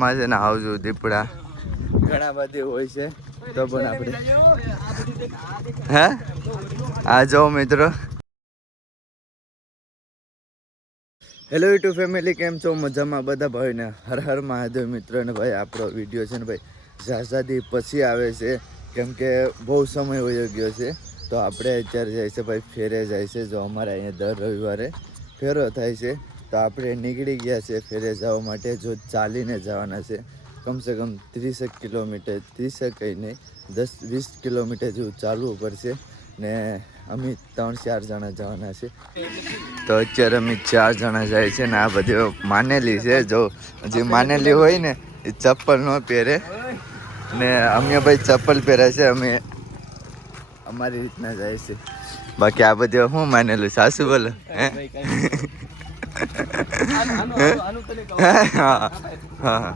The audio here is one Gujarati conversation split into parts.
માં છે ને આવજો દીપડા ઘણા બધી હોય છે તો પણ આપણે હે આ જાઓ મિત્રો. હેલો યુટ્યુબ ફેમિલી, કેમ છો? મજામાં બધા ભાઈ ને હર હર મહાદેવ મિત્રો. ને ભાઈ આપણો વિડીયો છે ને ભાઈ ઝાઝાદી પછી આવે છે કેમ કે બહુ સમય વયો ગયો છે. તો આપણે અત્યારે જાય છે ભાઈ ફેરે જાય છે. જો અમારે અહીંયા દર રવિવારે ફેરો થાય છે તો આપણે નીકળી ગયા છે ફેરે જવા માટે. જો ચાલીને જવાના છે કમસે કમ 30 કિલોમીટર, 30 કંઈ નહીં 10-20 કિલોમીટર જેવું ચાલવું પડશે. ને અમે 3-4 જણા જવાના છે. તો અત્યારે અમે 4 જણા જાય છે ને આ બધી માનેલી છે. જો જે માનેલી હોય ને એ ચપ્પલ ન પહેરે ને અમે ભાઈ ચપ્પલ પહેરે છે. અમે અમારી રીતના જાય છે. બાકી આ બધી શું માનેલું સાસુ બોલો હે હા હા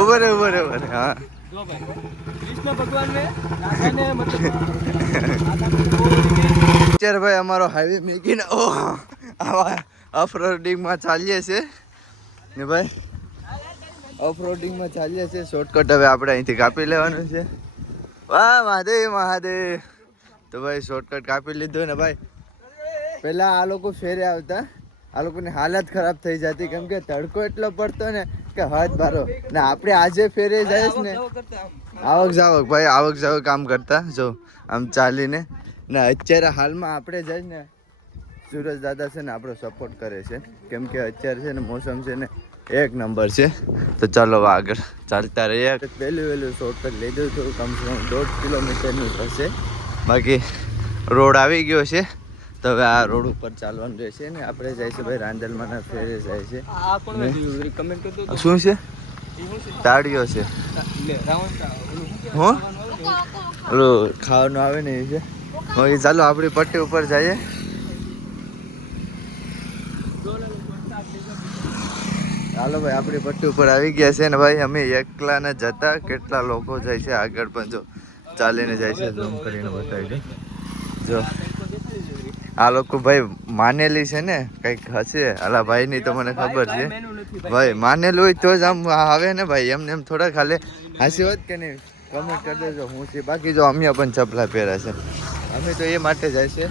ઉભરે હા અત્યારે ભાઈ અમારો હાઈવે મૂકીને આવા ઓફરોડિંગમાં ચાલીએ છે ને ભાઈ ઓફરોડિંગમાં ચાલીએ છે. શોર્ટકટ હવે આપણે અહીંથી કાપી લેવાનું છે. વાહ મહાદેવ મહાદેવ. તો ભાઈ શોર્ટકટ કાપી લીધું ને ભાઈ. પહેલાં આ લોકો ફેરે આવતા, આ લોકોની હાલત ખરાબ થઈ જતી કેમ કે તડકો એટલો પડતો ને કે હદ બારો. ને આપણે આજે ફેરે જઈશ ને આવક જાવક ભાઈ આવક જાવક કામ કરતા જો આમ ચાલીને. ને અત્યારે હાલમાં આપણે જઈએ ને સુરજ દાદા છે ને આપણો સપોર્ટ કરે છે કેમ કે અત્યારે છે ને મોસમ છે ને 1 નંબર છે. તો ચાલો આગળ ચાલતા રહીએ. વહેલું શોર્ટકટ લીધું થોડું કમસે કમ 1.5 કિલોમીટરનું થશે. બાકી રોડ આવી ગયો છે તો હવે આ રોડ ઉપર ચાલવાનું રહેશે ને આપણે જાય છે ભાઈ રાંદલમાંના ફેરે જાય છે. શું છે? તાળીઓ છે હું ઓલું ખાવાનું આવે ને એ છે. હવે ચાલો આપણી પટ્ટી ઉપર જઈએ. ચાલો ભાઈ આપણી પટ્ટી ઉપર આવી ગયા છે ને ભાઈ અમે એકલા ને જતા કેટલા લોકો જાય છે આગળ પણ જો ચાલીને જાય છે. ઝૂમ કરીને બતાવી દે. જો આ લોકો ભાઈ માનેલી છે ને કંઈક હશે આલા ભાઈ ની તો મને ખબર છે. ભાઈ માનેલું હોય તો જ આમ આવે ને ભાઈ. એમને એમ થોડા ખાલી હાસી હોત કે નહીં કમેન્ટ કરી દેજો હું છે. બાકી જો અમે પણ ચપલા પહેર્યા છે. અમે તો એ માટે જાય છે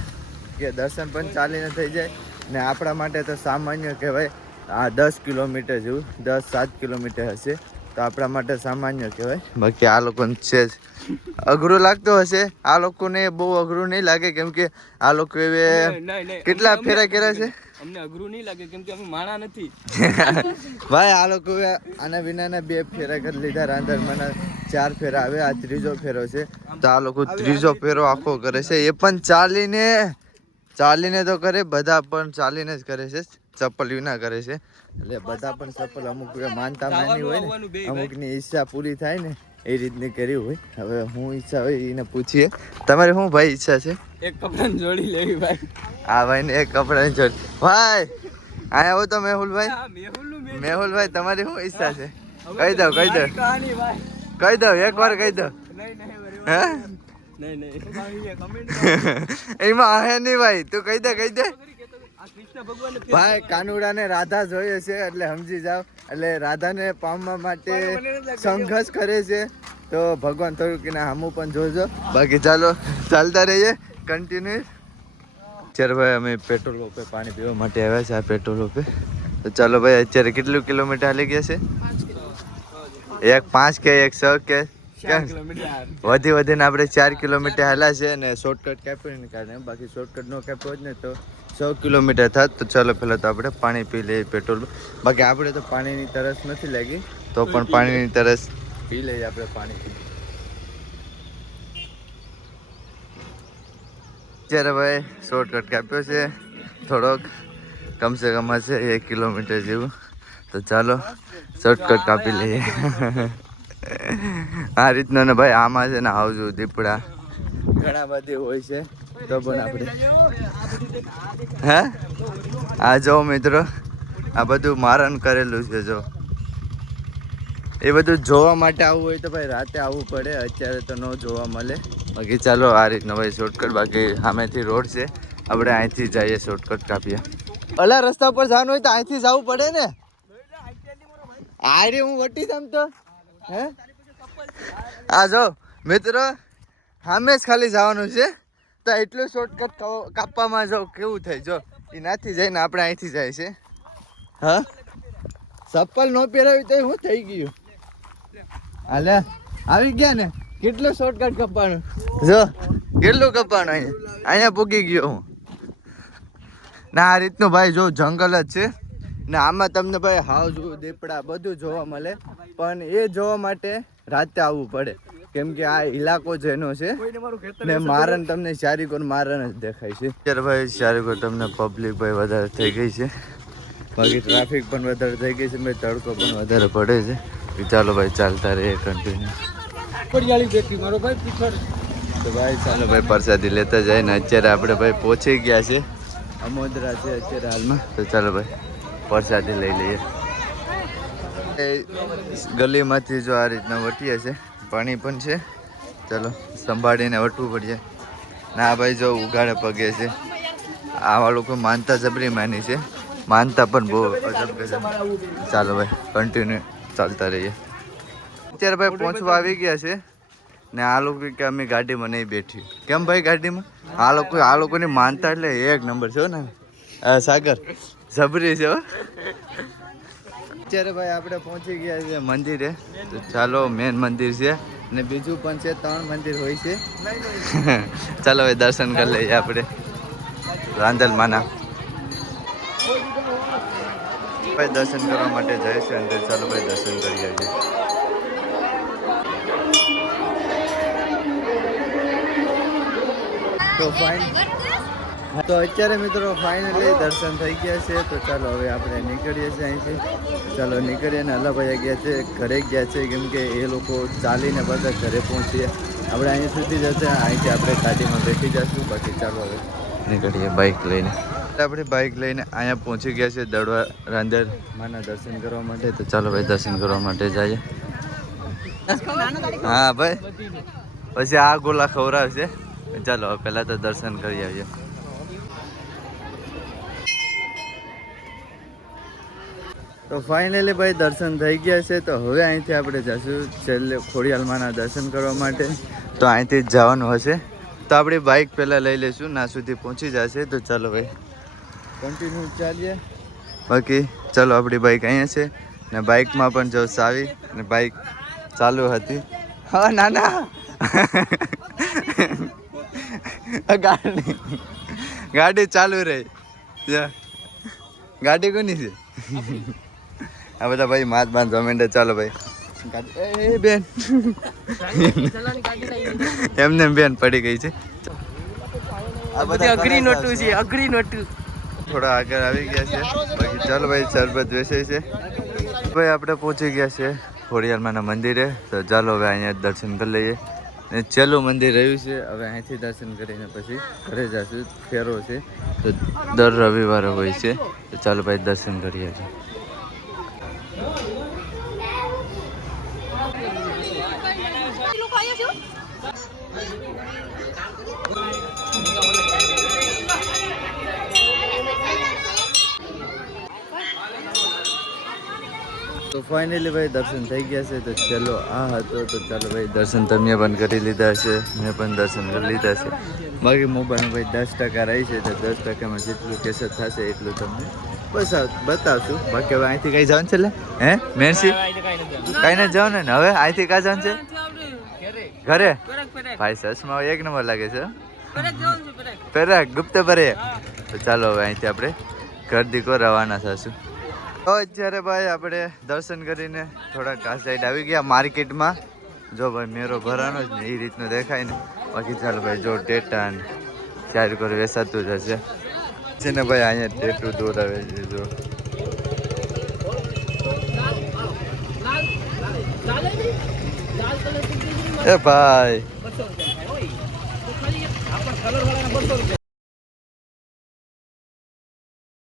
કે દર્શન પણ ચાલીને થઈ જાય ને આપણા માટે તો સામાન્ય કહેવાય. આ 10 કિલોમીટર જેવું 10-7 કિલોમીટર હશે તો આપણા માટે સામાન્ય કહેવાય. બાકી આ લોકોને છે જ અઘરું લાગતો હશે. આ લોકોને બહુ અઘરું નહીં લાગે કેમ કે આ લોકો કેટલા ફેરા કર્યા છે. અમને અઘરું નહીં લાગે કેમ કે અમે માણા નથી ભાઈ. આ લોકો આના વિનાના 2 ફેરા કરી લીધા. રાંદલમાંના 4 ફેરા આવે. આ 3જો ફેરો છે તો આ લોકો 3જો ફેરો આખો કરે છે. એ પણ ચાલીને તો કરે. બધા પણ ચાલીને જ કરે છે, ચપ્પલ વિના કરે છે. એટલે બધા પણ ચપ્પલ અમુક માનતા માની હોય ને અમુકની ઈચ્છા પૂરી થાય ને એ રીતની કરી હોય. હવે હું ઈચ્છા હોય એને પૂછીએ. તમારી શું ભાઈ ઈચ્છા છે? એક કપડાની જોડી લેવી ભાઈ. આ ભાઈ ને એક કપડાની જોડી. ભાઈ આયા હો તો મેહુલભાઈ તમારી શું ઈચ્છા છે? કહી દો એકવાર કહી દો. હે એમાં હે નહીં ભાઈ. તું કહી દે ભાઈ. કાનુડા ને રાધા જોઈએ છે એટલે સમજી જાવ. એટલે રાધાને પામવા માટે સંઘર્ષ કરે છે તો ભગવાન થોડુંક એના સામું પણ જોજો. બાકી ચાલો ચાલતા રહીએ કન્ટિન્યુ. અત્યારે ભાઈ અમે પેટ્રોલ પંપે પાણી પીવા માટે આવ્યા છે. આ પેટ્રોલ પંપે તો ચાલો ભાઈ અત્યારે કેટલું કિલોમીટર હાલી ગયા છે? 5 કે 6 કે વધીને આપણે 4 કિલોમીટર હાલ્યા છે અને શોર્ટકટ કાપ્યું કારણે. બાકી શોર્ટકટ ન કાપ્યો જ ને તો 100 કિલોમીટર થાત. તો ચાલો પહેલાં તો આપણે પાણી પી લઈએ પેટ્રોલ. બાકી આપણે તો પાણીની તરસ નથી લાગી તો પણ પાણીની તરસ પી લઈએ આપણે પાણી. અત્યારે ભાઈ શોર્ટકટ કાપ્યો છે થોડોક કમસે કમ હશે 1 કિલોમીટર જેવું. તો ચાલો શોર્ટકટ કાપી લઈએ. આ રીતનો ને ભાઈ આમાં છે ને આવજો દીપડા ઘણા બધી હોય છે તો પણ આપણે હે આ જો મિત્રો આ બધું મારણ કરેલું છે. જો એ બધું જોવા માટે આવવું હોય તો ભાઈ રાતે આવવું પડે. અત્યારે તો ન જોવા મળે. બાકી ચાલો આ રીતનો ભાઈ શોર્ટકટ. બાકી સામેથી રોડ છે આપણે અહીંથી જઈએ શોર્ટકટ કાપીએ. અલા રસ્તા પર જવાનું હોય તો અહીંથી જવું પડે ને. આરે હું વટી જામ તો હે આ જો મિત્રો સામે જ ખાલી જવાનું છે તો એટલું શોર્ટકટ કાપવામાં જો કેવું થાય જો એ નાથી જાય ને આપણે અહીંથી જાય છે. હા ચપ્પલ ન પહેરાવી તો હું થઈ ગયું. હાલે આવી ગયા ને કેટલું શોર્ટકટ કપાણું જો કેટલું કપાણું અહીંયા પૂગી ગયો હું ના. આ રીતનું ભાઈ જો જંગલ જ છે ને આમાં તમને ભાઈ હાવજું દીપડા બધું જોવા મળે પણ એ જોવા માટે રાતે આવવું પડે કેમ કે આ ઇલાકો જેનો છે ને મારણ તમને ચારીકોર મારણ જ દેખાય છે. અત્યારે ભાઈ ચારીકોર તમને પબ્લિક ભાઈ વધારે થઈ ગઈ છે બાકી ટ્રાફિક પણ વધારે થઈ ગઈ છે ભાઈ તડકો પણ વધારે પડે છે. ચાલો ભાઈ ચાલતા રહીએ કન્ટિન્યુ. તો ભાઈ ચાલો ભાઈ પ્રસાદી લેતા જાય ને અત્યારે આપણે ભાઈ પહોંચી ગયા છે અમોદરા છે અત્યારે હાલમાં. તો ચાલો ભાઈ પ્રસાદી લઈ લઈએ. ગલીમાંથી જો આ રીતના વટીએ છે પાણી પણ છે. ચાલો સંભાળીને વટવું પડશે. ના ભાઈ જો ઉગાડે પગે છે. આવા લોકો માનતા જબરી માની છે માનતા પણ બહુ અજબ ગજબ. ચાલો ભાઈ કન્ટિન્યુ ચાલતા રહીએ. અત્યારે ભાઈ પહોંચવા આવી ગયા છે ને આ લોકો કે અમે ગાડીમાં નહીં બેઠી. કેમ ભાઈ ગાડીમાં આ લોકોની માનતા એટલે એક નંબર છે ને સાગર જબરી છે. અત્યારે ભાઈ આપણે પહોંચી ગયા છે મંદિરે. તો ચાલો મેન મંદિર છે ને બીજું પણ છે 3 મંદિર હોય છે. ચાલો ભાઈ દર્શન કરી લઈએ આપણે રાંદલમાના. ભાઈ દર્શન કરવા માટે જાય છે અંદર. ચાલો ભાઈ દર્શન કરી આવીએ. તો અત્યારે મિત્રો ફાઇનલી દર્શન થઈ ગયા છે. તો ચાલો હવે આપણે નીકળીએ છીએ અહીંથી. ચાલો નીકળીએ ને અલ્લાભાઈ ગયા છે ઘરે ગયા છે કેમ કે એ લોકો ચાલીને બધા ઘરે પહોંચીએ. આપણે અહીં સુધી જશે અહીંથી આપણે ગાડીમાં બેસી જઈશું. બાકી ચાલો હવે નીકળીએ બાઇક લઈને. આપણે બાઇક લઈને અહીંયા પહોંચી ગયા છે દડવા રાંદલમાના દર્શન કરવા માટે. તો ચાલો ભાઈ દર્શન કરવા માટે જઈએ. હા ભાઈ પછી આ ગોલા ખવડાવશે. ચાલો પહેલાં તો દર્શન કરી આવીએ. તો ફાઇનલી ભાઈ દર્શન થઈ ગયા છે. તો હવે અહીંથી આપણે જઈશું છેલ્લે ખોડિયાલમાના દર્શન કરવા માટે. તો અહીંથી જ જવાનું હશે તો આપણી બાઇક પહેલાં લઈ લઈશું. ના સુધી પહોંચી જશે. તો ચાલો ભાઈ કન્ટિન્યુ ચાલીએ. બાકી ચાલો આપણી બાઇક અહીંયા છે ને બાઇકમાં પણ જો ચાવી ને બાઇક ચાલુ હતી. હા ના ના ગાડી ચાલુ રહી. ગાડી કોની છે? આ બધા ભાઈ માત બાંધવા માંડે. ચાલો ભાઈ એ બેન એમને બેન પડી ગઈ છે. આ બધા અઘરી નોટું છે અઘરી નોટું. થોડા આગળ આવી ગયા છે. બાકી ચાલો ભાઈ શરબત વેચે છે. ભાઈ આપણે પહોંચી ગયા છે ખોડિયાલમાના મંદિરે. તો ચાલો હવે અહીંયા દર્શન કરી લઈએ. ને છેલ્લું મંદિર રહ્યું છે. હવે અહીંથી દર્શન કરીને પછી ઘરે જશું. ફેરો છે તો દર રવિવારે હોય છે. તો ચાલો ભાઈ દર્શન કરીએ છીએ. તો ફાઇનલી ભાઈ દર્શન થઈ ગયા છે. તો ચલો આ હતો. તો ચાલો ભાઈ દર્શન તમે પણ કરી લીધા છે મેં પણ દર્શન કરી લીધા છે. બાકી મોબાઈલમાં ભાઈ 10% રહી છે. તો 10%માં જેટલું કેસર થશે એટલું તમને બસ બતાવશું. બાકી હવે અહીંથી કઈ જવાનું છે એટલે હે મેરસી કઈ નથી જવાનું ને. હવે અહીંથી ક્યાં જવાનું છે? ઘરે. ભાઈ સસમાં એક નંબર લાગે છે. પેરા ગુપ્ત પરે. તો ચાલો હવે અહીંથી આપણે ઘર દીકો રવાના થશું. તો અત્યારે ભાઈ આપણે દર્શન કરીને થોડા કાસ સાઈડ આવી ગયા માર્કેટમાં. જો ભાઈ મેરો ભરાનો જ ને એ રીતનું દેખાય ને. બાકી ચાલો ભાઈ જો ટેટા ને ચાર કોઈ વેસાતું જ હશે છે ને ભાઈ. અહીંયા ટેટું દોરાવે છે જો. એ ભાઈ